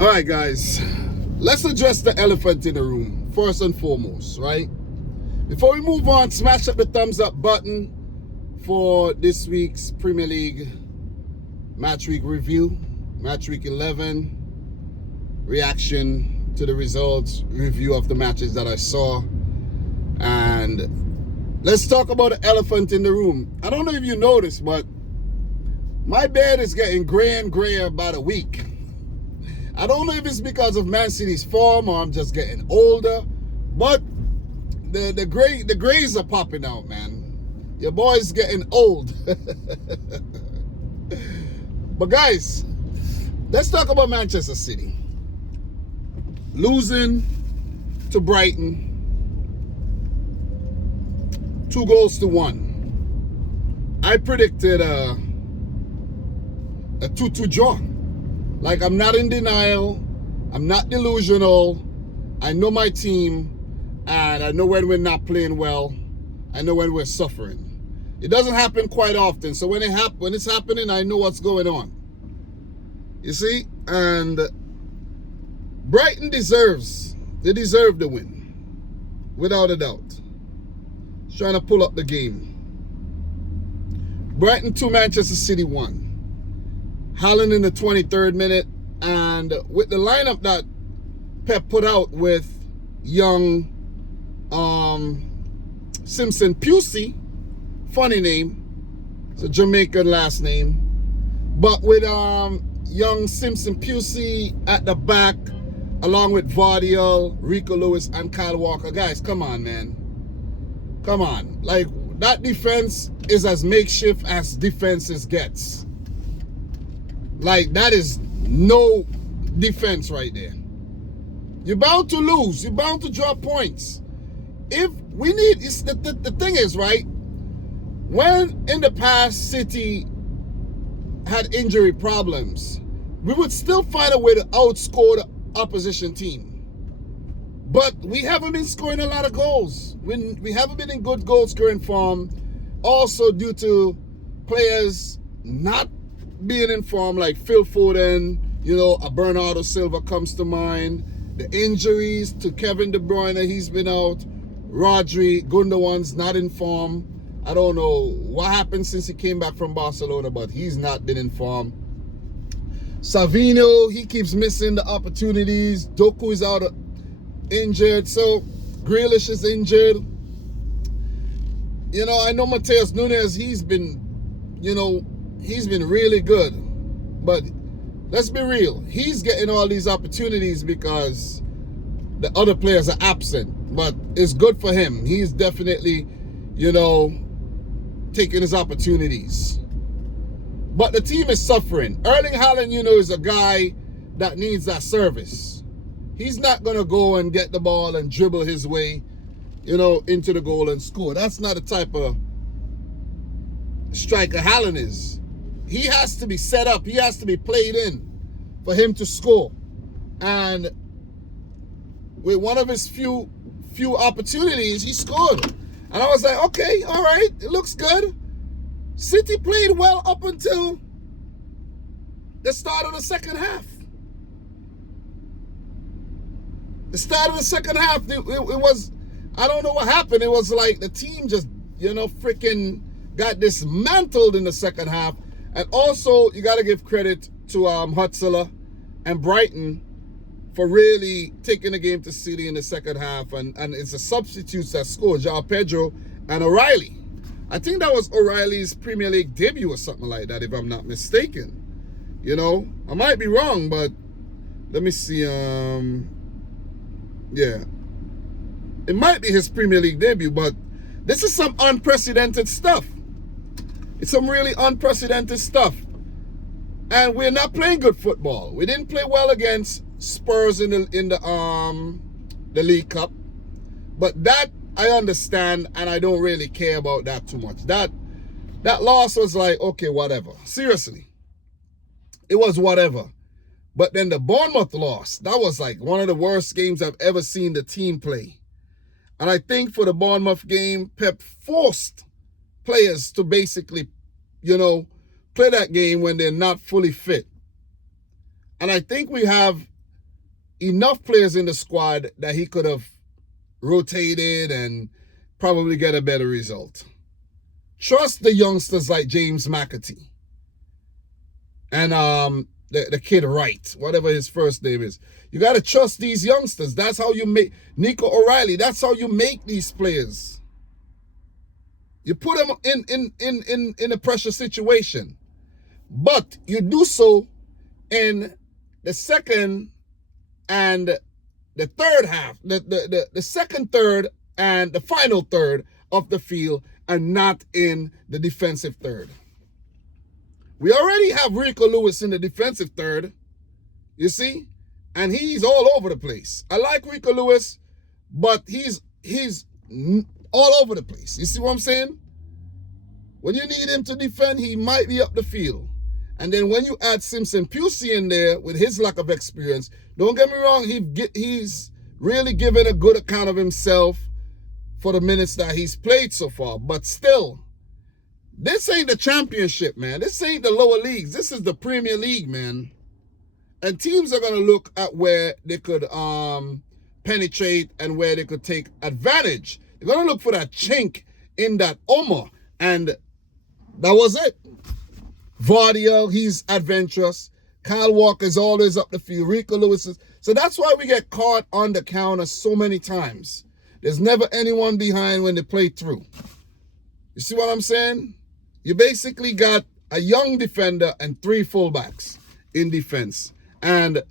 All right, guys, let's address the elephant in the room first and foremost, right? Before we move on, smash up the thumbs up button for this week's Premier League match week review, match week 11, reaction to the results, review of the matches that I saw. And let's talk about the elephant in the room. I don't know if you noticed, but my beard is getting gray and grayer by the week. I don't know if it's because of Man City's form or I'm just getting older, but the grays are popping out, man. Your boy's getting old. But guys, let's talk about Manchester City. Losing to Brighton, 2-1. I predicted a 2-2 draw. Like, I'm not in denial. I'm not delusional. I know my team, and I know when we're not playing well. I know when we're suffering. It doesn't happen quite often, so when it's happening, I know what's going on. You see? And Brighton deserve the win, without a doubt. Trying to pull up the game. Brighton 2, Manchester City 1. Haaland in the 23rd minute, and with the lineup that Pep put out with young Simpson Pusey, funny name, it's a Jamaican last name, but with young Simpson Pusey at the back, along with Vardiel, Rico Lewis, and Kyle Walker. Guys, come on, man. Come on. Like, that defense is as makeshift as defenses gets. Like, that is no defense right there. You're bound to lose. You're bound to drop points. If we need, the thing is, right, when in the past City had injury problems, we would still find a way to outscore the opposition team. But we haven't been scoring a lot of goals. We haven't been in good goal scoring form, also due to players not being in form, like Phil Foden, a Bernardo Silva comes to mind. The injuries to Kevin De Bruyne, he's been out. Rodri, Gundogan's not in form. I don't know what happened since he came back from Barcelona, but he's not been in form. Savinho, he keeps missing the opportunities. Doku is out injured. So Grealish is injured. I know Mateus Nunes, he's been really good, but let's be real. He's getting all these opportunities because the other players are absent, but it's good for him. He's definitely, taking his opportunities. But the team is suffering. Erling Haaland, is a guy that needs that service. He's not going to go and get the ball and dribble his way, into the goal and score. That's not the type of striker Haaland is. He has to be set up. He has to be played in for him to score. And with one of his few opportunities, he scored. And I was like, okay, all right, it looks good. City played well up until the start of the second half. The start of the second half, it was, I don't know what happened. It was like the team just, freaking got dismantled in the second half. And also, you got to give credit to Hutzler and Brighton for really taking the game to City in the second half. And it's the substitutes that scored, João Pedro and O'Reilly. I think that was O'Reilly's Premier League debut or something like that, if I'm not mistaken. I might be wrong, but let me see. Yeah. It might be his Premier League debut, but this is some unprecedented stuff. It's some really unprecedented stuff. And we're not playing good football. We didn't play well against Spurs in the League Cup. But that I understand, and I don't really care about that too much. That loss was like, okay, whatever. Seriously. It was whatever. But then the Bournemouth loss, that was like one of the worst games I've ever seen the team play. And I think for the Bournemouth game, Pep forced players to basically, play that game when they're not fully fit. And I think we have enough players in the squad that he could have rotated and probably get a better result. Trust the youngsters like James McAtee and the kid Wright, whatever his first name is. You got to trust these youngsters. That's how you make Nico O'Reilly. That's how you make these players. You put them in a pressure situation, but you do so in the second and the third half, the second third and the final third of the field, and not in the defensive third. We already have Rico Lewis in the defensive third, you see, and he's all over the place. I like Rico Lewis, but he's all over the place. You see what I'm saying? When you need him to defend, he might be up the field. And then when you add Simpson Pusey in there with his lack of experience, don't get me wrong, he's really given a good account of himself for the minutes that he's played so far. But still, this ain't the championship, man. This ain't the lower leagues. This is the Premier League, man. And teams are going to look at where they could penetrate and where they could take advantage. They're going to look for that chink in that armor. And that was it. Vardy, he's adventurous. Kyle Walker's always up the field. Rico Lewis is. So that's why we get caught on the counter so many times. There's never anyone behind when they play through. You see what I'm saying? You basically got a young defender and 3 fullbacks in defense. And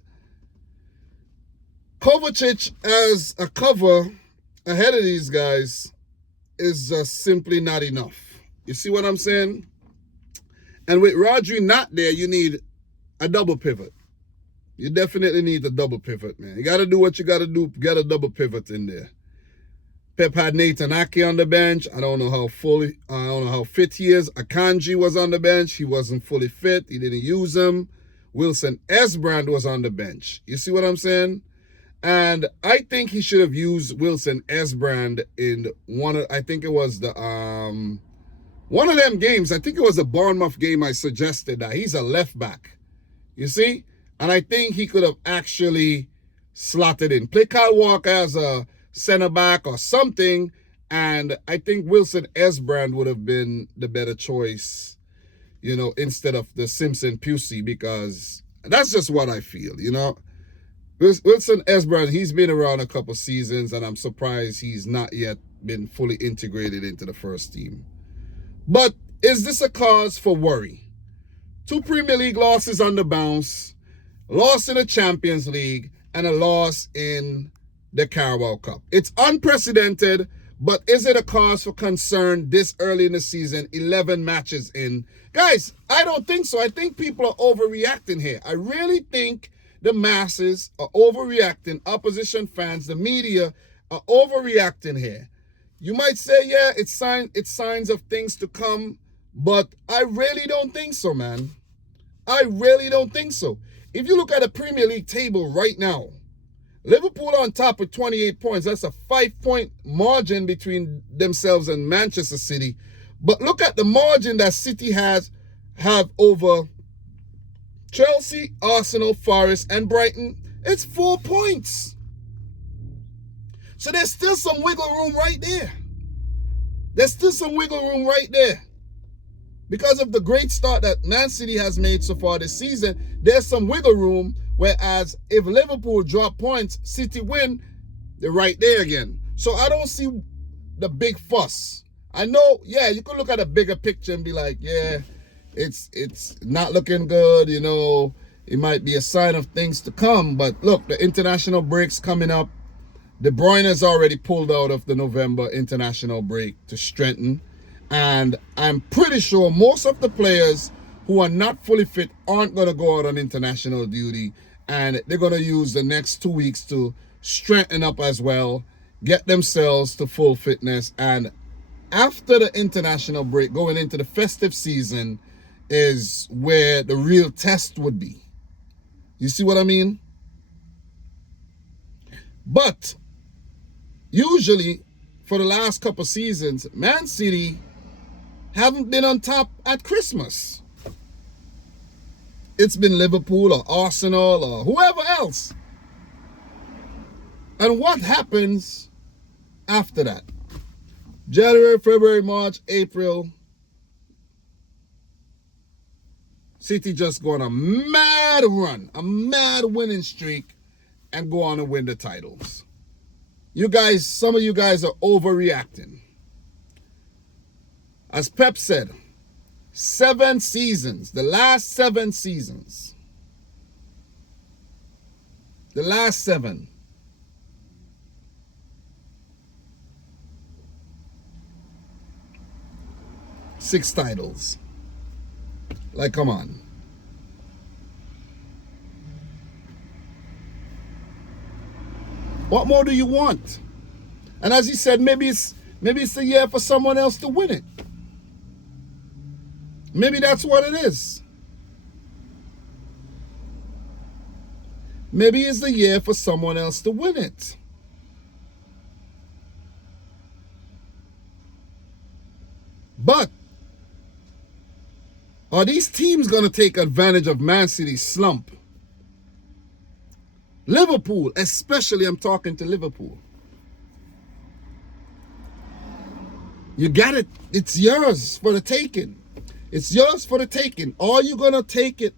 Kovacic as a cover ahead of these guys is just simply not enough. You see what I'm saying? And with Rodri not there, you need a double pivot. You definitely need a double pivot, man. You got to do what you got to do. Get a double pivot in there. Pep had Nathan Ake on the bench. I don't know how fit he is. Akanji was on the bench. He wasn't fully fit. He didn't use him. Wilson Esbrand was on the bench. You see what I'm saying? And I think he should have used Wilson Esbrand in I think it was the one of them games. I think it was a Bournemouth game. I suggested that he's a left back. You see? And I think he could have actually slotted in. Play Kyle Walker as a center back or something. And I think Wilson Esbrand would have been the better choice, you know, instead of the Simpson Pusey, because that's just what I feel, you know. Wilson Esbrand, he's been around a couple seasons, and I'm surprised he's not yet been fully integrated into the first team. But is this a cause for worry? 2 Premier League losses on the bounce, a loss in the Champions League, and a loss in the Carabao Cup. It's unprecedented, but is it a cause for concern this early in the season, 11 matches in? Guys, I don't think so. I think people are overreacting here. I really think the masses are overreacting. Opposition fans, the media are overreacting here. You might say, yeah, it's signs of things to come, but I really don't think so, man. I really don't think so. If you look at the Premier League table right now, Liverpool on top with 28 points. That's a 5-point margin between themselves and Manchester City. But look at the margin that City have over Chelsea, Arsenal, Forest, and Brighton. It's 4 points. So there's still some wiggle room right there. There's still some wiggle room right there. Because of the great start that Man City has made so far this season, there's some wiggle room. Whereas if Liverpool drop points, City win, they're right there again. So I don't see the big fuss. I know, yeah, you could look at a bigger picture and be like, yeah, it's not looking good, you know. It might be a sign of things to come. But look, the international break's coming up. De Bruyne has already pulled out of the November international break to strengthen. And I'm pretty sure most of the players who are not fully fit aren't going to go out on international duty. And they're going to use the next 2 weeks to strengthen up as well, get themselves to full fitness. And after the international break, going into the festive season is where the real test would be. You see what I mean? But usually, for the last couple seasons, Man City haven't been on top at Christmas. It's been Liverpool or Arsenal or whoever else. And what happens after that? January, February, March, April. City just go on a mad run, a mad winning streak, and go on and win the titles. You guys, some of you guys are overreacting. As Pep said, 7 seasons, the last 7 seasons, the last 7, six titles. Like, come on. What more do you want? And as he said, maybe it's a year for someone else to win it. Maybe that's what it is. Maybe it's the year for someone else to win it. But are these teams going to take advantage of Man City's slump? Liverpool, especially, I'm talking to Liverpool. You got it. It's yours for the taking. It's yours for the taking. Are you going to take it?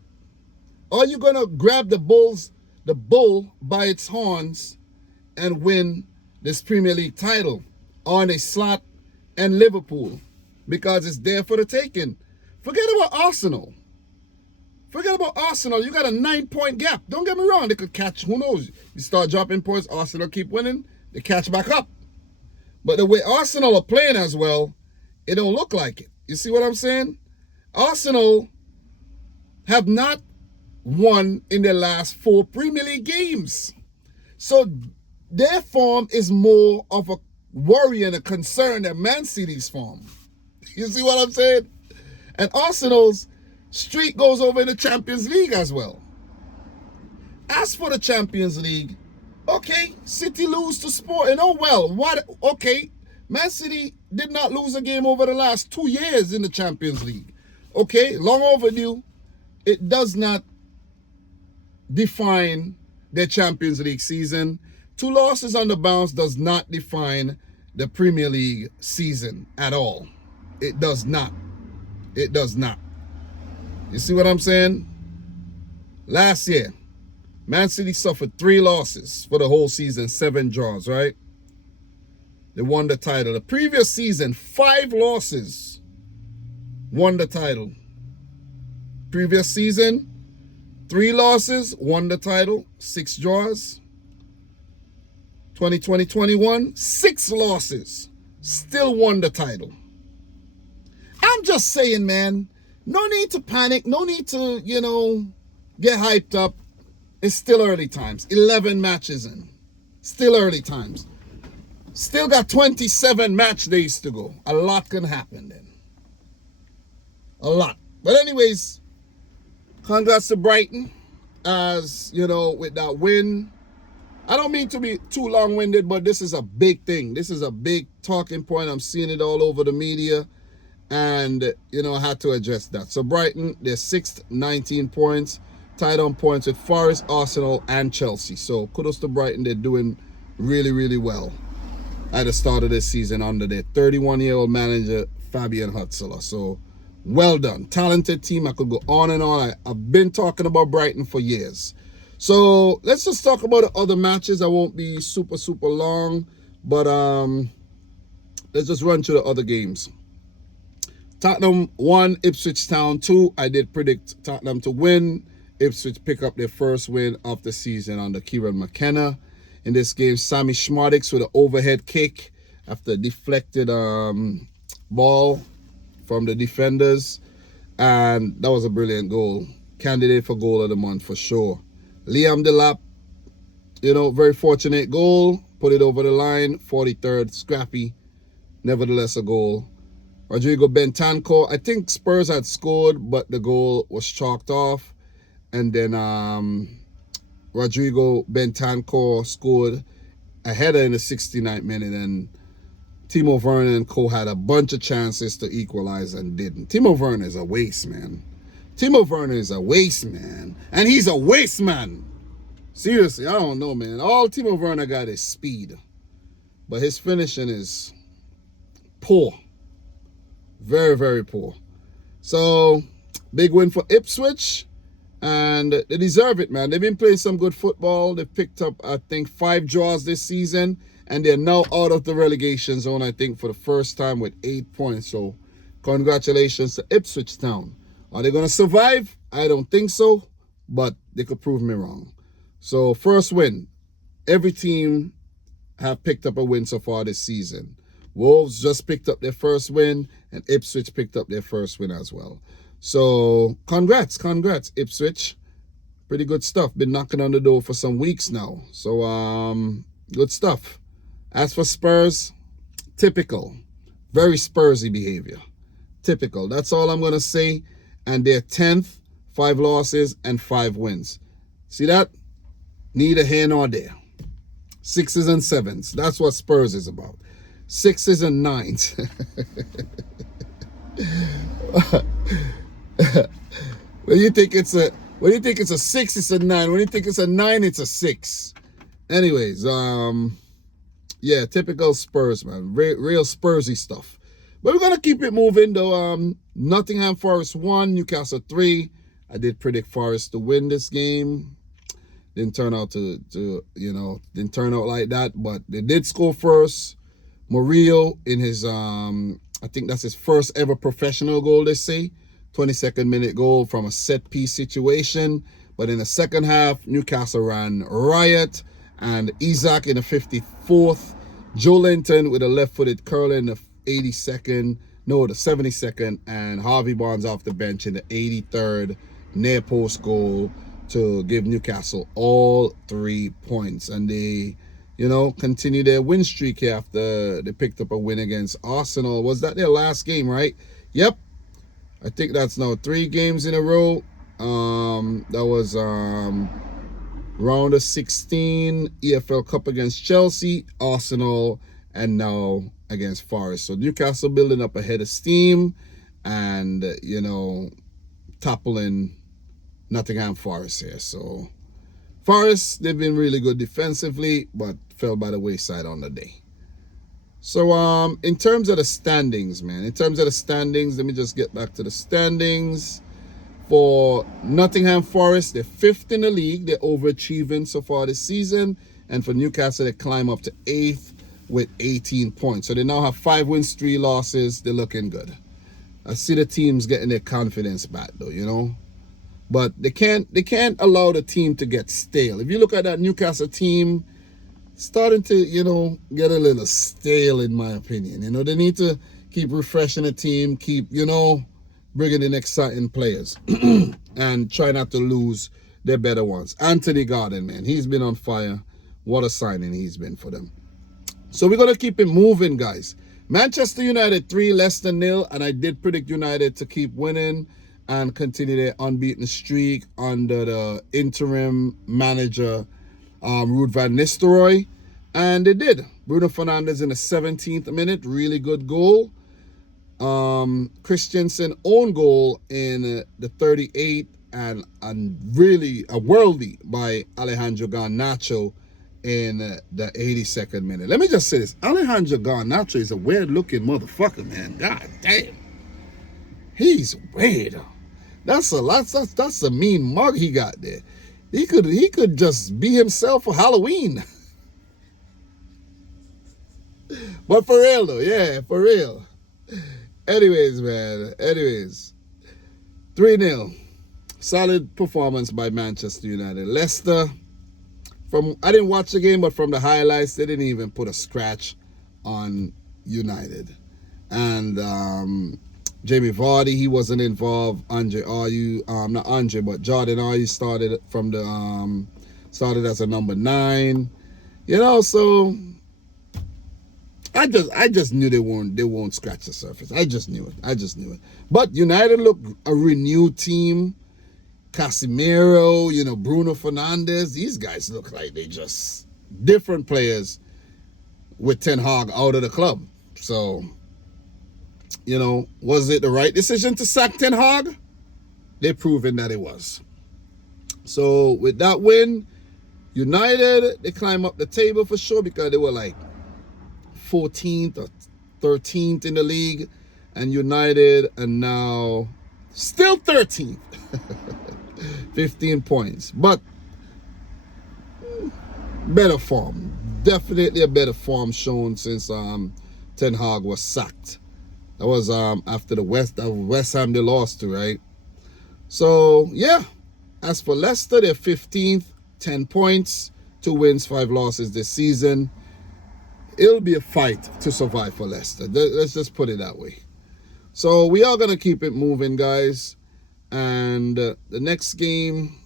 Are you going to grab the bull by its horns and win this Premier League title on a slot and Liverpool? Because it's there for the taking. Forget about Arsenal. Forget about Arsenal. You got a 9-point gap. Don't get me wrong. They could catch, who knows? You start dropping points, Arsenal keep winning, they catch back up. But the way Arsenal are playing as well, it don't look like it. You see what I'm saying? Arsenal have not won in their last 4 Premier League games. So their form is more of a worry and a concern than Man City's form. You see what I'm saying? And Arsenal's streak goes over in the Champions League as well. As for the Champions League, okay, City lose to Sporting. Oh well, what? Okay, Man City did not lose a game over the last 2 years in the Champions League. Okay, long overdue. It does not define their Champions League season. 2 losses on the bounce does not define the Premier League season at all. It does not. It does not. You see what I'm saying? Last year, Man City suffered 3 losses for the whole season, 7 draws, right? They won the title. The previous season, 5 losses, won the title. Previous season, 3 losses, won the title, 6 draws. 2020-21, 6 losses, still won the title. I'm just saying, man, no need to panic. No need to, get hyped up. It's still early times. 11 matches in. Still early times. Still got 27 match days to go. A lot can happen then. A lot. But anyways, congrats to Brighton. As, with that win. I don't mean to be too long-winded, but this is a big thing. This is a big talking point. I'm seeing it all over the media. And, I had to address that. So Brighton, they're 6th, 19 points. Tied on points with Forest, Arsenal, and Chelsea. So kudos to Brighton. They're doing really, really well at the start of this season under their 31-year-old manager, Fabian Hutzler. So well done. Talented team. I could go on and on. I've been talking about Brighton for years. So let's just talk about the other matches. I won't be super, super long. But let's just run through the other games. Tottenham 1, Ipswich Town 2. I did predict Tottenham to win. Ipswich pick up their first win of the season under Kieran McKenna. In this game, Sammy Schmardix with an overhead kick after a deflected ball from the defenders. And that was a brilliant goal. Candidate for goal of the month for sure. Liam Delap, very fortunate goal. Put it over the line. 43rd, scrappy. Nevertheless, a goal. Rodrigo Bentancur, I think Spurs had scored, but the goal was chalked off. And then Rodrigo Bentancur scored a header in the 69th minute. And Timo Werner and co had a bunch of chances to equalize and didn't. Timo Werner is a waste, man. Timo Werner is a waste man. And he's a waste man. Seriously, I don't know, man. All Timo Werner got is speed, but his finishing is poor. Very, very poor. So, big win for Ipswich, and they deserve it, man. They've been playing some good football. They've picked up, I think, 5 draws this season, and they're now out of the relegation zone, I think, for the first time with 8 points. So, congratulations to Ipswich Town. Are they going to survive? I don't think so, but they could prove me wrong. So, first win. Every team have picked up a win so far this season. Wolves just picked up their first win, and Ipswich picked up their first win as well. So, congrats, Ipswich. Pretty good stuff. Been knocking on the door for some weeks now. So, good stuff. As for Spurs, typical. Very Spursy behavior. Typical. That's all I'm going to say. And they're 10th, 5 losses, and 5 wins. See that? Neither here nor there. 6s and 7s. That's what Spurs is about. 6s and 9s. When you think it's a 6, it's a 9. When you think it's a 9, it's a 6. Anyways, yeah, typical Spurs, man. Real Spursy stuff. But we're gonna keep it moving though. Nottingham Forest 1, Newcastle 3. I did predict Forest to win this game. Didn't turn out didn't turn out like that, but they did score first. Murillo in his I think that's his first ever professional goal, they say. 22nd minute goal from a set piece situation. But in the second half, Newcastle ran riot, and Isaac in the 54th, Joe Linton with a left-footed curler in the 82nd, no, the 72nd, and Harvey Barnes off the bench in the 83rd near post goal to give Newcastle all 3 points. And they, continue their win streak here after they picked up a win against Arsenal. Was that their last game, right? Yep. I think that's now 3 games in a row. That was round of 16 EFL Cup against Chelsea, Arsenal, and now against Forest. So Newcastle building up a head of steam and, toppling Nottingham Forest here. So Forest, they've been really good defensively, but fell by the wayside on the day. So in terms of the standings, man, let me just get back to the standings. For Nottingham Forest, they're 5th in the league. They're overachieving so far this season. And for Newcastle, they climb up to 8th with 18 points. So they now have 5 wins, 3 losses. They're looking good. I see the teams getting their confidence back, though, But they can't allow the team to get stale. If you look at that Newcastle team, starting to, get a little stale, in my opinion. They need to keep refreshing the team, keep, bringing in exciting players and try not to lose their better ones. Anthony Gordon, man, he's been on fire. What a signing he's been for them. So we're going to keep it moving, guys. Manchester United 3, Leicester 0, and I did predict United to keep winning and continue their unbeaten streak under the interim manager, Ruud van Nistelrooy. And they did. Bruno Fernandes in the 17th minute, really good goal. Christensen own goal in the 38th, and really a worldie by Alejandro Garnacho in the 82nd minute. Let me just say this. Alejandro Garnacho is a weird-looking motherfucker, man. God damn. He's weird. That's a mean mug he got there. He could just be himself for Halloween. But for real though, yeah, for real. Anyways, man. 3-0. Solid performance by Manchester United. Leicester, I didn't watch the game, but from the highlights, they didn't even put a scratch on United. And Jamie Vardy, he wasn't involved. Andre Ayew, not Andre, but Jordan Ayew started as a number 9. So I just knew they won't scratch the surface. I just knew it. But United look a renewed team. Casemiro, Bruno Fernandes, these guys look like they just different players with Ten Hag out of the club. So, was it the right decision to sack Ten Hag? They've proven that it was. So with that win, United, they climb up the table for sure because they were like 14th or 13th in the league, and United are now still 13th. 15 points, but better form. Definitely a better form shown since Ten Hag was sacked. That was after the West Ham they lost to, right? So yeah. As for Leicester, they're 15th, 10 points, 2 wins, 5 losses this season. It'll be a fight to survive for Leicester. Let's just put it that way. So we are going to keep it moving, guys. And the next game,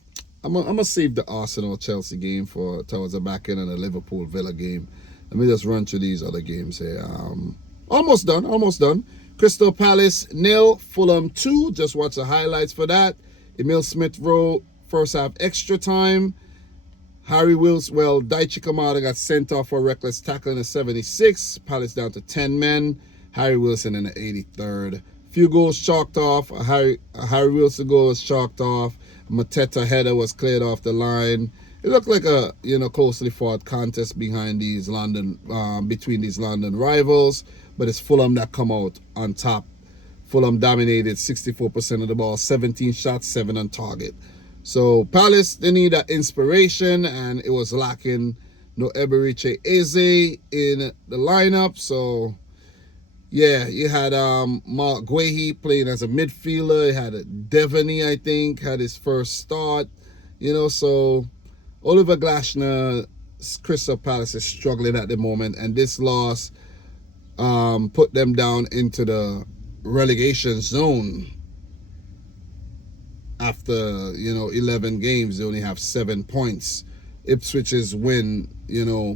I'm going to save the Arsenal-Chelsea game for towards the back end, and the Liverpool-Villa game. Let me just run through these other games here. Almost done. Crystal Palace 0, Fulham 2. Just watch the highlights for that. Emil Smith-Rowe, first half extra time. Harry Wilson, Daichi Kamada got sent off for reckless tackle in the 76th. Palace down to 10 men. Harry Wilson in the 83rd. Few goals chalked off. A Harry Wilson goal was chalked off. Mateta header was cleared off the line. It looked like a closely fought contest between these London rivals, but it's Fulham that come out on top. Fulham dominated 64% of the ball, 17 shots, 7 on target. So Palace, they need that inspiration, and it was lacking no Eberiche Eze in the lineup. So yeah, you had Mark Guehi playing as a midfielder. You had Devaney, I think, had his first start. So Oliver Glasner's Crystal Palace is struggling at the moment, and this loss put them down into the relegation zone. After 11 games, they only have 7 points. Ipswich's win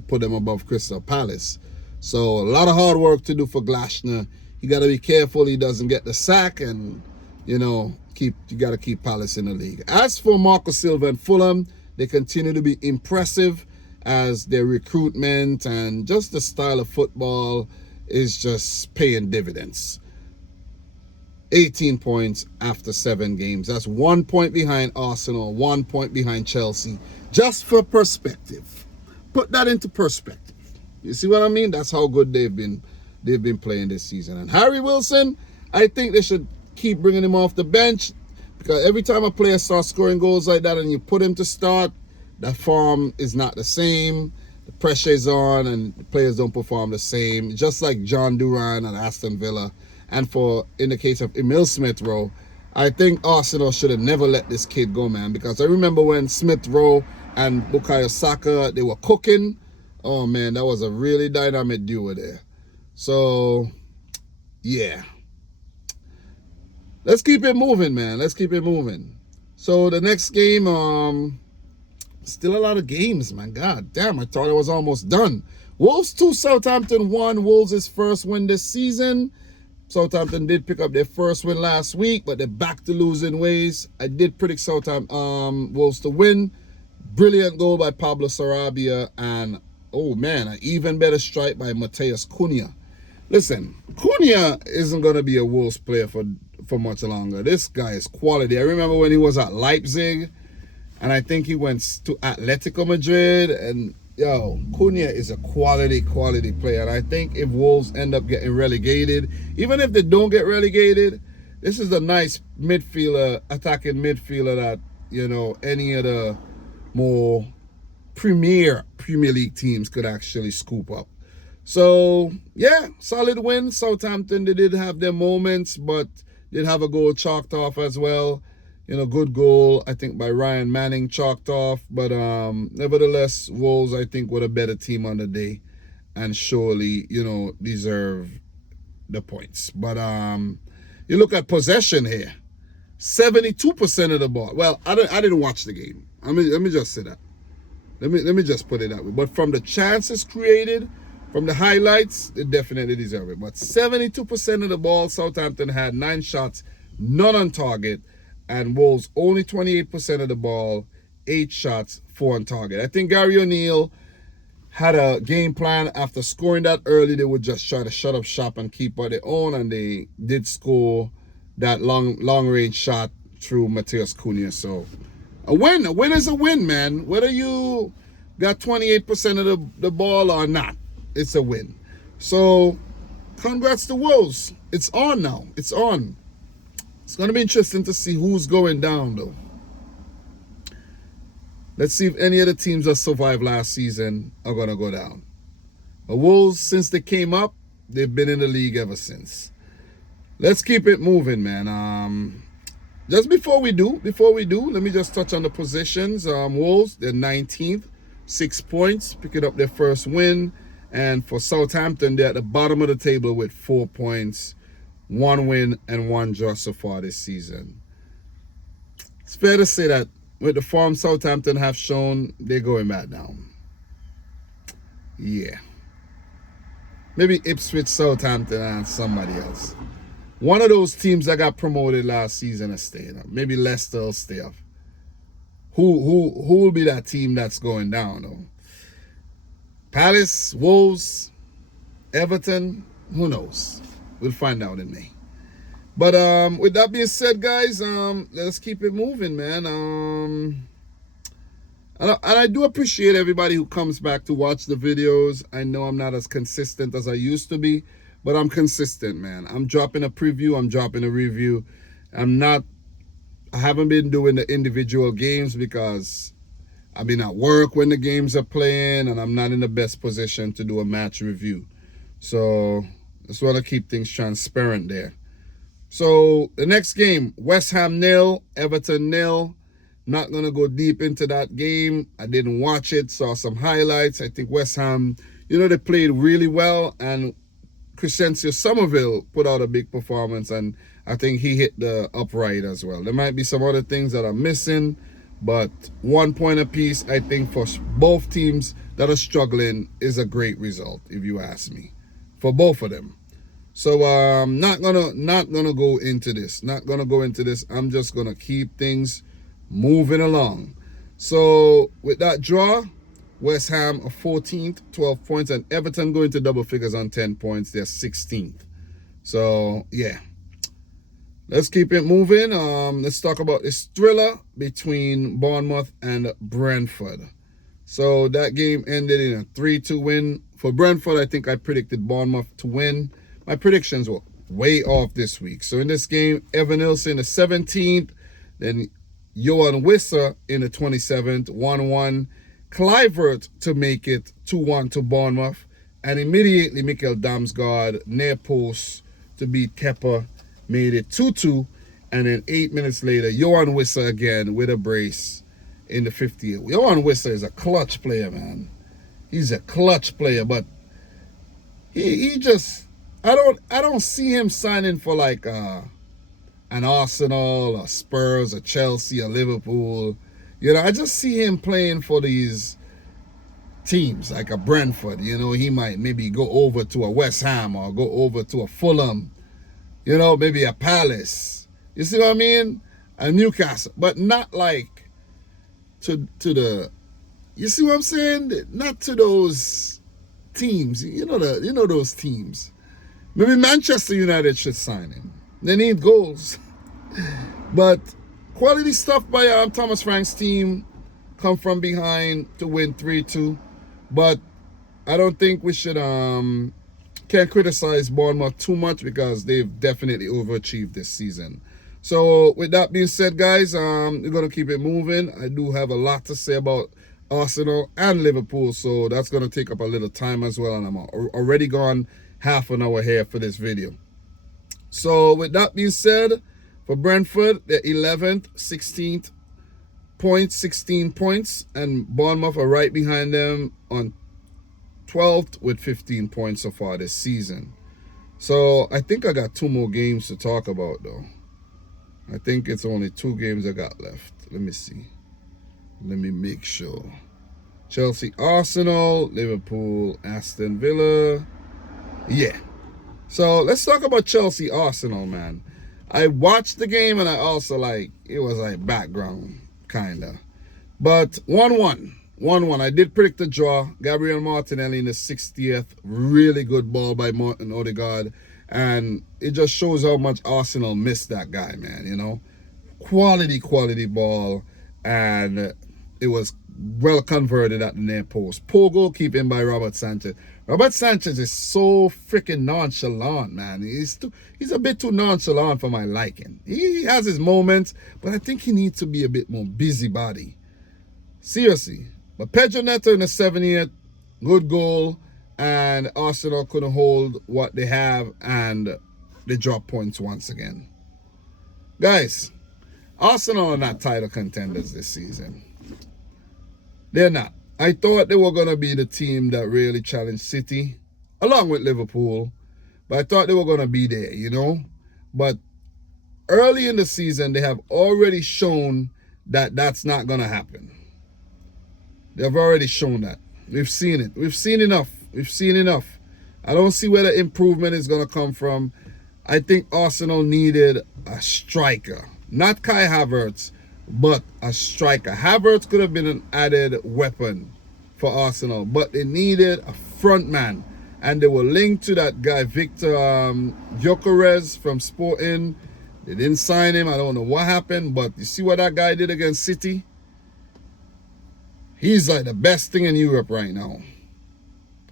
put them above Crystal Palace. So a lot of hard work to do for Glasner. You got to be careful he doesn't get the sack, and you got to keep Palace in the league. As for Marco Silva and Fulham, they continue to be impressive as their recruitment and just the style of football is just paying dividends. 18 points after 7 games. That's 1 point behind Arsenal, 1 point behind Chelsea. Just for perspective. Put that into perspective. You see what I mean? That's how good they've been playing this season. And Harry Wilson, I think they should keep bringing him off the bench, because every time a player starts scoring goals like that and you put him to start, the form is not the same. The pressure is on and the players don't perform the same. Just like John Duran at Aston Villa. And in the case of Emil Smith-Rowe, I think Arsenal should have never let this kid go, man. Because I remember when Smith-Rowe and Bukayo Saka, they were cooking. Oh, man, that was a really dynamic duo there. So, yeah. Let's keep it moving, man. Let's keep it moving. So, the next game, still a lot of games, man. God damn, I thought it was almost done. Wolves 2, Southampton 1. Wolves' first win this season. Southampton did pick up their first win last week, but they're back to losing ways. I did predict Wolves to win. Brilliant goal by Pablo Sarabia, and oh man, an even better strike by Matheus Cunha. Listen, Cunha isn't going to be a Wolves player for much longer. This guy is quality. I remember when he was at Leipzig, and I think he went to Atletico Madrid, and Cunha is a quality player. And I think if Wolves end up getting relegated, even if they don't get relegated, this is a nice attacking midfielder that, any of the more Premier League teams could actually scoop up. So, yeah, solid win. Southampton, they did have their moments, but did have a goal chalked off as well. Good goal, I think, by Ryan Manning, chalked off. But nevertheless, Wolves, I think, were a better team on the day and surely, deserve the points. But you look at possession here. 72% of the ball. Well, I didn't watch the game. Let me just say that. Let me just put it that way. But from the chances created, from the highlights, they definitely deserve it. But 72% of the ball, Southampton had 9 shots, none on target. And Wolves only 28% of the ball, 8 shots, 4 on target. I think Gary O'Neill had a game plan. After scoring that early, they would just try to shut up shop and keep on their own. And they did score that long-range shot through Matheus Cunha. So a win is a win, man. Whether you got 28% of the ball or not, it's a win. So, congrats to Wolves. It's on now. It's on. It's going to be interesting to see who's going down, though. Let's see if any of the teams that survived last season are going to go down. The Wolves, since they came up, they've been in the league ever since. Let's keep it moving, man. Just before we do, let me just touch on the positions. Wolves, they're 19th, 6 points, picking up their first win. And for Southampton, they're at the bottom of the table with 4 points, 1 win and 1 draw so far this season. It's fair to say that with the form Southampton have shown, they're going back down. Yeah. Maybe Ipswich, Southampton, and somebody else. One of those teams that got promoted last season is staying up. Maybe Leicester will stay up. Who will be that team that's going down, though? Palace, Wolves, Everton, who knows? We'll find out in May. But with that being said, guys, let's keep it moving, man. And I do appreciate everybody who comes back to watch the videos. I know I'm not as consistent as I used to be, but I'm consistent, man. I'm dropping a preview. I'm dropping a review. I haven't been doing the individual games because I've been at work when the games are playing, and I'm not in the best position to do a match review. So just want to keep things transparent there. So the next game, West Ham 0, Everton 0. Not going to go deep into that game. I didn't watch it, saw some highlights. I think West Ham, they played really well, and Crescencio Somerville put out a big performance, and I think he hit the upright as well. There might be some other things that are missing, but 1 point apiece, I think, for both teams that are struggling is a great result, if you ask me, for both of them. So not gonna go into this. I'm just gonna keep things moving along. So with that draw, West Ham are 14th, 12 points, and Everton going to double figures on 10 points. They're 16th. So yeah, let's keep it moving. Let's talk about this thriller between Bournemouth and Brentford. So that game ended in a 3-2 win for Brentford. I think I predicted Bournemouth to win. My predictions were way off this week. So in this game, Evan Nilsson in the 17th, then Johan Wissa in the 27th, 1-1. Clivert to make it 2-1 to Bournemouth. And immediately Mikkel Damsgaard near post to beat Kepa, made it 2-2. And then 8 minutes later, Johan Wissa again with a brace in the 50th. Johan Wissa is a clutch player, man. He's a clutch player, but he just... I don't see him signing for like an Arsenal or Spurs or Chelsea or Liverpool. I just see him playing for these teams like a Brentford. He might maybe go over to a West Ham or go over to a Fulham. Maybe a Palace. You see what I mean? A Newcastle, but not like to the. You see what I'm saying? Not to those teams. Those teams. Maybe Manchester United should sign him. They need goals. But quality stuff by Thomas Frank's team. Come from behind to win 3-2. But I don't think we should can't criticize Bournemouth too much because they've definitely overachieved this season. So with that being said, guys, we're going to keep it moving. I do have a lot to say about Arsenal and Liverpool, so that's going to take up a little time as well. And I'm already gone half an hour here for this video. So with that being said, for Brentford, they're 11th, 16th points, 16 points, and Bournemouth are right behind them on 12th with 15 points so far this season. So I think I got 2 more games to talk about, though. I think it's only 2 games I got left. Let me see. Let me make sure. Chelsea, Arsenal, Liverpool, Aston Villa. Yeah. So let's talk about Chelsea, Arsenal, man. I watched the game and I also it was like background, kind of. But 1-1. 1-1. I did predict the draw. Gabriel Martinelli in the 60th. Really good ball by Martin Odegaard. And it just shows how much Arsenal missed that guy, man, Quality ball. And it was well converted at the near post. Poor goalkeeping by Robert Sanchez. Robert Sanchez is so freaking nonchalant, man. He's a bit too nonchalant for my liking. He has his moments, but I think he needs to be a bit more busybody. Seriously. But Pedro Neto in the 70th, good goal, and Arsenal couldn't hold what they have, and they dropped points once again. Guys, Arsenal are not title contenders this season. They're not. I thought they were going to be the team that really challenged City, along with Liverpool. But I thought they were going to be there, you know. But early in the season, they have already shown that that's not going to happen. They have already shown that. We've seen it. We've seen enough. We've seen enough. I don't see where the improvement is going to come from. I think Arsenal needed a striker. Not Kai Havertz, but a striker. Havertz could have been an added weapon for Arsenal, but they needed a front man. And they were linked to that guy, Victor Gyökeres from Sporting. They didn't sign him. I don't know what happened, but you see what that guy did against City? He's like the best thing in Europe right now.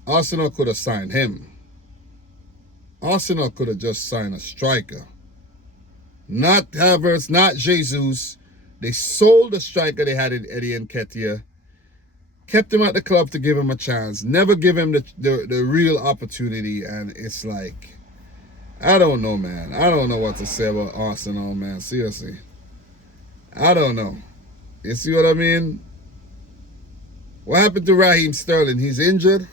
Arsenal could have signed him. Arsenal could have just signed a striker. Not Havertz, not Jesus. They sold the striker they had in Eddie Nketiah. Kept him at the club to give him a chance. Never give him the real opportunity. And it's like, I don't know, man. I don't know what to say about Arsenal, man. Seriously. I don't know. You see what I mean? What happened to Raheem Sterling? He's injured.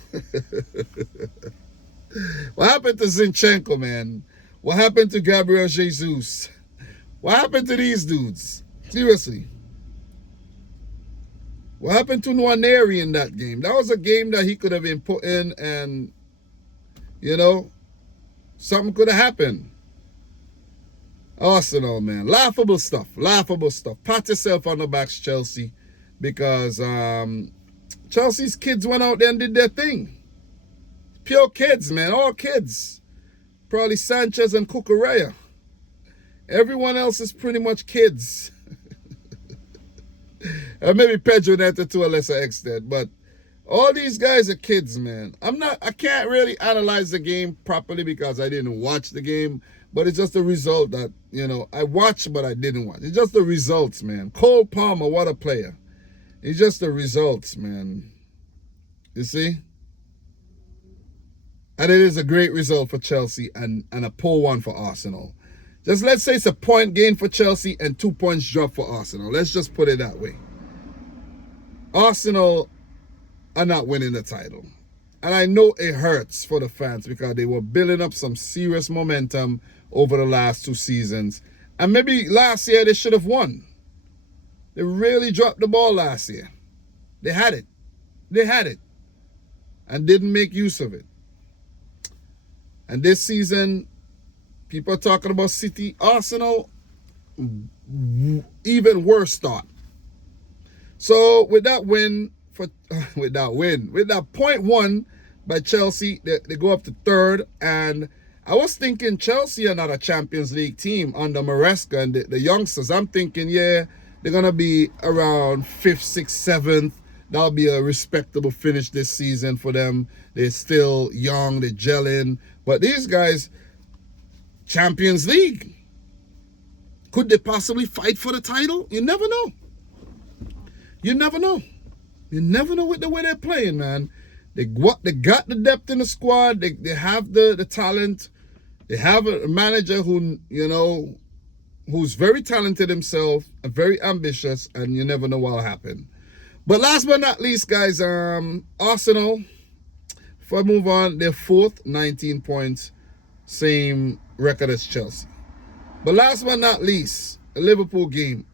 What happened to Zinchenko, man? What happened to Gabriel Jesus? What happened to these dudes? Seriously. What happened to Nwaneri in that game? That was a game that he could have been put in and, you know, something could have happened. Arsenal, man. Laughable stuff. Laughable stuff. Pat yourself on the back, Chelsea, because Chelsea's kids went out there and did their thing. Pure kids, man. All kids. Probably Sanchez and Cucurella. Everyone else is pretty much kids. Maybe Pedro Neto to a lesser extent. But all these guys are kids, man. I can't really analyze the game properly because I didn't watch the game. But it's just the result that, you know, I watched but I didn't watch. It's just the results, man. Cole Palmer, what a player. It's just the results, man. You see? And it is a great result for Chelsea and a poor one for Arsenal. Just let's say it's a point gain for Chelsea and 2 points drop for Arsenal. Let's just put it that way. Arsenal are not winning the title. And I know it hurts for the fans because they were building up some serious momentum over the last 2 seasons. And maybe last year they should have won. They really dropped the ball last year. They had it. They had it. And didn't make use of it. And this season, people are talking about City. Arsenal, even worse start. So with that point one by Chelsea, they go up to third. And I was thinking Chelsea are not a Champions League team under Maresca and the youngsters. I'm thinking, yeah, they're going to be around 5th, 6th, 7th. That'll be a respectable finish this season for them. They're still young, they're gelling. But these guys, Champions League. Could they possibly fight for the title? You never know. You never know. You never know with the way they're playing, man. They got the depth in the squad. They have the talent. They have a manager who, you know, who's very talented himself and very ambitious, and you never know what'll happen. But last but not least, guys, Arsenal, if I move on, they're 4th, 19 points, same record as Chelsea. But last but not least, a Liverpool game.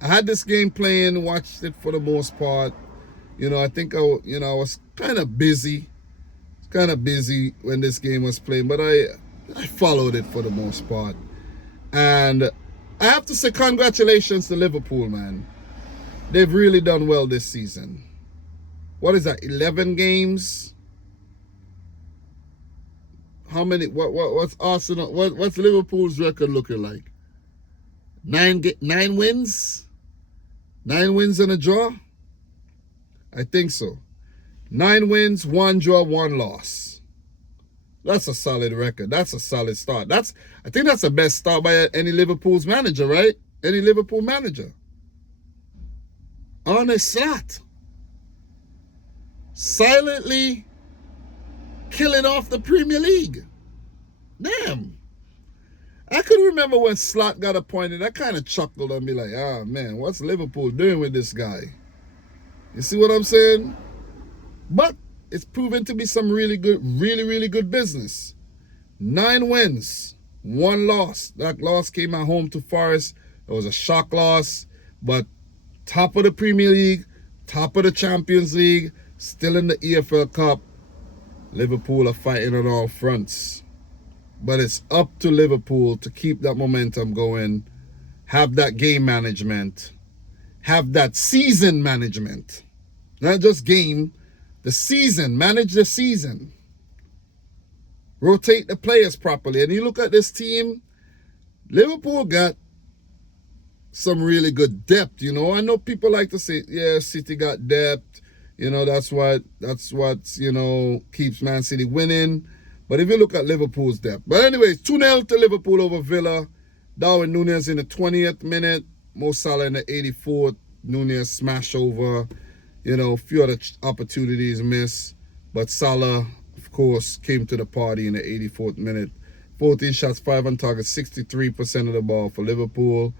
I had this game playing, watched it for the most part. You know, I think I was kind of busy. When this game was playing, but I followed it for the most part. And I have to say congratulations to Liverpool, man. They've really done well this season. What is that, 11 games? How many, what's Arsenal, what's Liverpool's record looking like? 9 wins? 9 wins and a draw? I think so. 9 wins, 1 draw, 1 loss. That's a solid record. That's a solid start. I think that's the best start by any Liverpool's manager, right? Any Liverpool manager. On a slot. Silently killing off the Premier League. Damn. I could remember when Slot got appointed, I kind of chuckled and be like, ah, man, what's Liverpool doing with this guy? You see what I'm saying? But it's proven to be some really good, really good business. 9 wins, 1 loss. That loss came at home to Forest. It was a shock loss, but top of the Premier League, top of the Champions League, still in the EFL Cup. Liverpool are fighting on all fronts. But it's up to Liverpool to keep that momentum going, have that game management, have that season management. Not just game, the season, manage the season. Rotate the players properly. And you look at this team, Liverpool got some really good depth, you know. I know people like to say, yeah, City got depth. You know, that's what, you know, keeps Man City winning. But if you look at Liverpool's depth. But anyways, 2-0 to Liverpool over Villa. Darwin Núñez in the 20th minute. Mo Salah in the 84th. Núñez smash over. You know, a few other opportunities missed. But Salah, of course, came to the party in the 84th minute. 14 shots, 5 on target, 63% of the ball for Liverpool.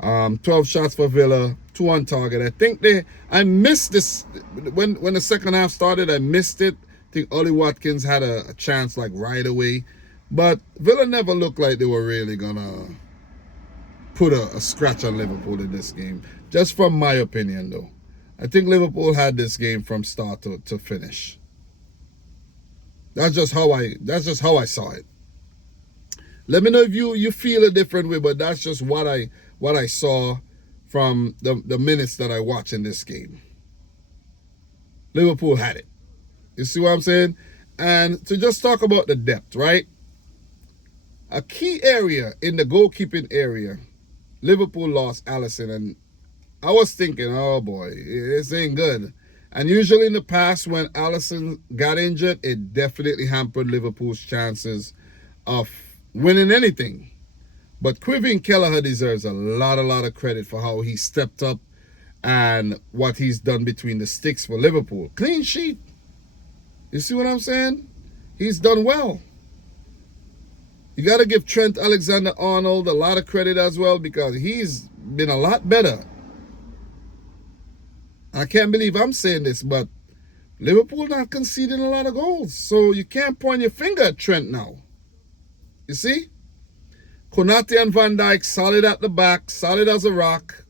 12 shots for Villa, 2 on target. I think I missed this. When the second half started, I missed it. I think Ollie Watkins had a chance like right away. But Villa never looked like they were really going to put a scratch on Liverpool in this game. Just from my opinion, though. I think Liverpool had this game from start to finish. That's just how I saw it. Let me know if you feel a different way, but that's just what I saw from the minutes that I watched in this game. Liverpool had it. You see what I'm saying? And to just talk about the depth, right? A key area in the goalkeeping area, Liverpool lost Alisson, and I was thinking, oh boy, this ain't good. And usually in the past when Alisson got injured, it definitely hampered Liverpool's chances of winning anything. But Kevin Kelleher deserves a lot of credit for how he stepped up and what he's done between the sticks for Liverpool. Clean sheet. You see what I'm saying? He's done well. You got to give Trent Alexander-Arnold a lot of credit as well because he's been a lot better. I can't believe I'm saying this, but Liverpool not conceding a lot of goals. So you can't point your finger at Trent now. You see? Konate and Van Dijk solid at the back, solid as a rock.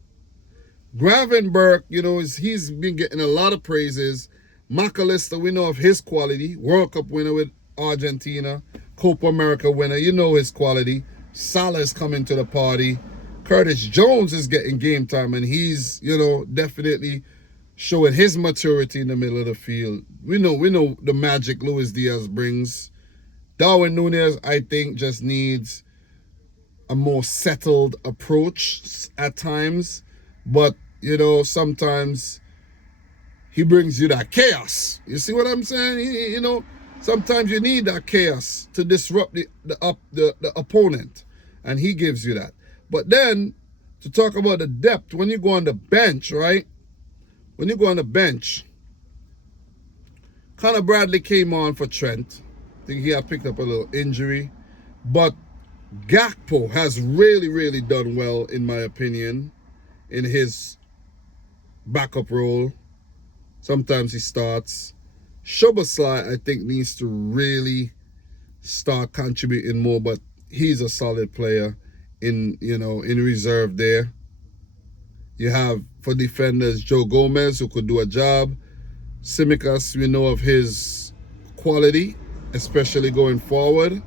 Gravenberch, you know, he's been getting a lot of praises. McAllister, we know of his quality. World Cup winner with Argentina. Copa America winner, you know his quality. Salah's coming to the party. Curtis Jones is getting game time, and he's, you know, definitely showing his maturity in the middle of the field. We know the magic Luis Diaz brings. Darwin Núñez, I think, just needs a more settled approach at times. But, you know, sometimes he brings you that chaos. You see what I'm saying? You know, sometimes you need that chaos to disrupt the opponent. And he gives you that. But then, to talk about the depth, when you go on the bench, right? When you go on the bench, Conor Bradley came on for Trent. I think he had picked up a little injury. But Gakpo has really done well, in my opinion, in his backup role. Sometimes he starts. Szoboszlai, I think, needs to really start contributing more, but he's a solid player in reserve there. You have, for defenders, Joe Gomez, who could do a job. Tsimikas, we know of his quality, especially going forward.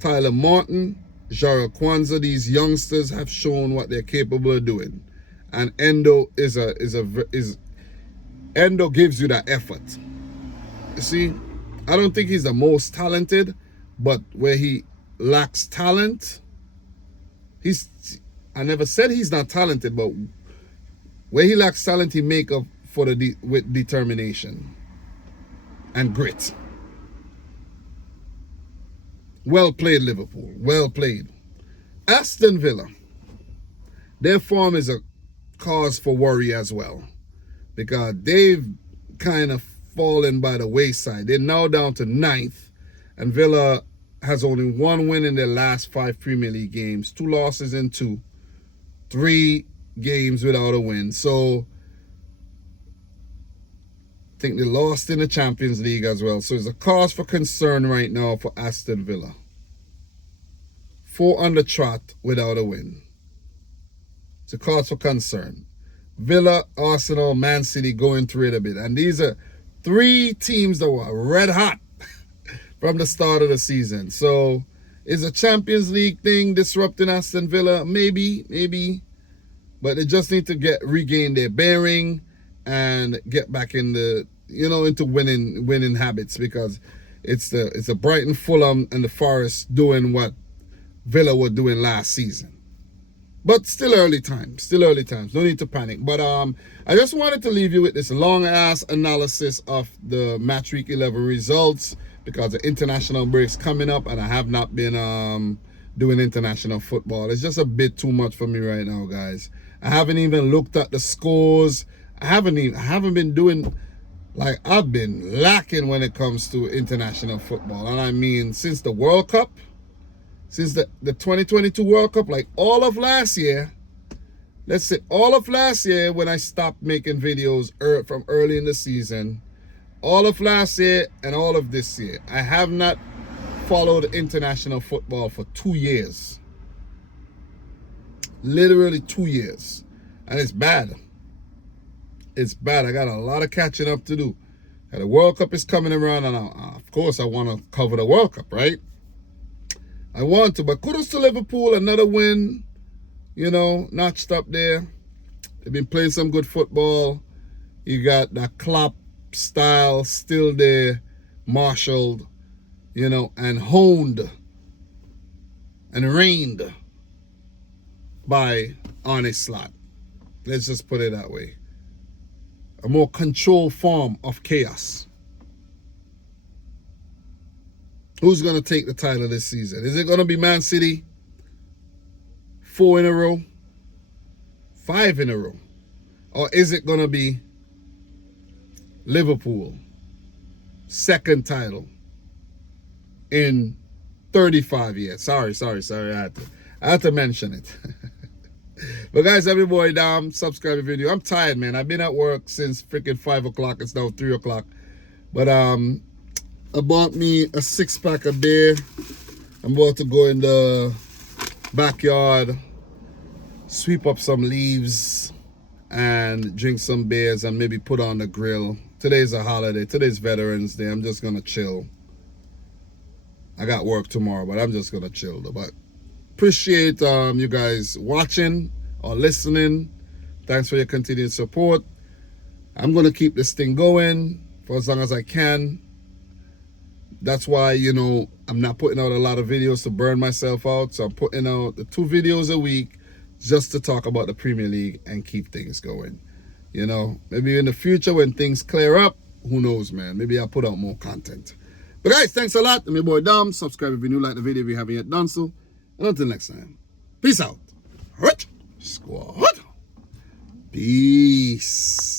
Tyler Martin, Jara Kwanzaa, these youngsters have shown what they're capable of doing. And Endo Endo gives you that effort. You see, I don't think he's the most talented, but where he lacks talent, I never said he's not talented, but Where he lacks talent, he make up for with determination and grit. Well played, Liverpool. Well played. Aston Villa. Their form is a cause for worry as well, because they've kind of fallen by the wayside. They're now down to 9th, and Villa has only 1 win in their last 5 Premier League games, 2 losses in 2, 3 games without a win. So I think they lost in the Champions League as well. So it's a cause for concern right now for Aston Villa. 4 on the trot without a win. It's a cause for concern. Villa, Arsenal, Man City going through it a bit. And these are 3 teams that were red hot from the start of the season. So is a Champions League thing disrupting Aston Villa? Maybe. But they just need to regain their bearing and get back in the, into winning habits, because it's the Brighton, Fulham, and the Forest doing what Villa were doing last season. But still early times. No need to panic. But I just wanted to leave you with this long-ass analysis of the Match Week 11 results, because the international break's coming up, and I have not been doing international football. It's just a bit too much for me right now, guys. I haven't even looked at the scores. I haven't been doing, I've been lacking when it comes to international football. And I mean, since the World Cup, since the 2022 World Cup, all of last year, let's say all of last year when I stopped making videos from early in the season, all of last year and all of this year, I have not followed international football for 2 years. Literally 2 years. And it's bad. It's bad. I got a lot of catching up to do. And the World Cup is coming around, and of course I want to cover the World Cup, right? I want to, but kudos to Liverpool, another win, notched up there. They've been playing some good football. You got that Klopp style still there, marshaled, and honed and reigned by Arne Slot. Let's just put it that way. A more controlled form of chaos. Who's going to take the title this season? Is it going to be Man City? 4 in a row? 5 in a row? Or is it going to be Liverpool? 2nd title in 35 years. Sorry. I had to mention it. But guys, every boy down, subscribe to the video. I'm tired, man. I've been at work since freaking 5 o'clock. It's now 3 o'clock. But I bought me a 6-pack of beer. I'm about to go in the backyard, sweep up some leaves, and drink some beers, and maybe put on the grill. Today's a holiday. Today's Veterans Day. I'm just gonna chill. I got work tomorrow, but I'm just gonna chill though. But appreciate you guys watching or listening. Thanks for your continued support. I'm gonna keep this thing going for as long as I can. That's why, I'm not putting out a lot of videos to burn myself out. So I'm putting out the 2 videos a week just to talk about the Premier League and keep things going. Maybe in the future when things clear up, who knows, man. Maybe I'll put out more content. But guys, thanks a lot. I'm your boy Dom. Subscribe if you're new, like the video if you haven't yet done so. And until next time, peace out. All right, squad. Peace.